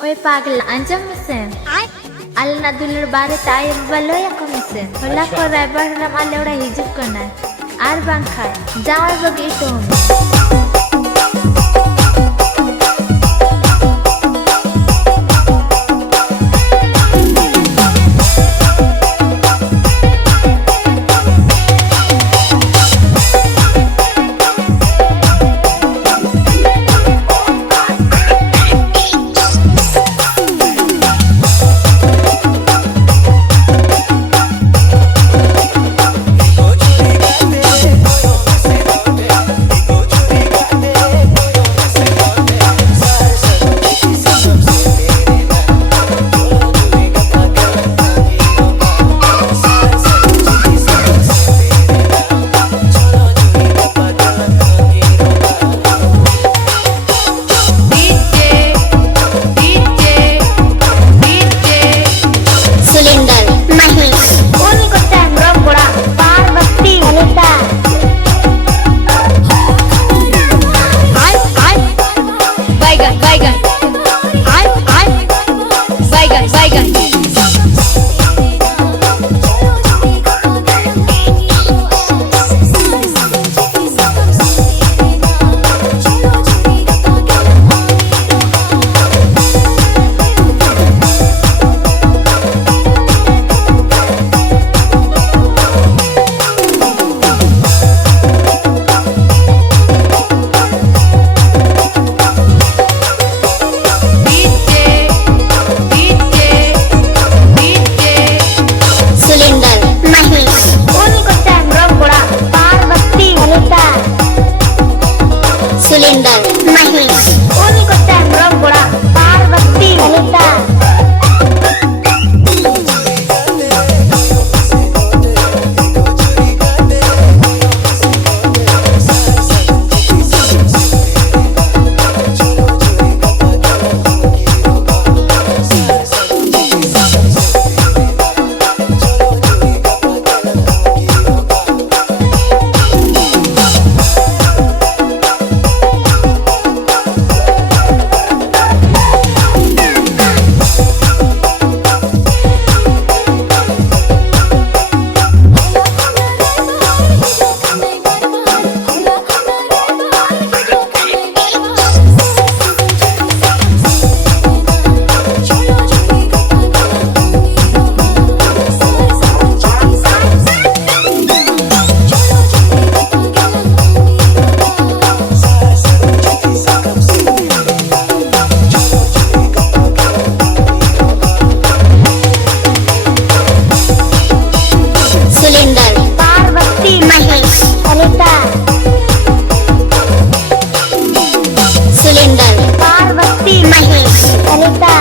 Oy pagla, anjam mesin. Alna dulur bare tayo balo ya ko mesin. Hola ko driver ram ale ora hijuk kana. Ar bang khai. Jawai bagi itu. Cylinder Mahesh उनको chamber बड़ा Parvati Anita cylinder Parvati Mahesh Anita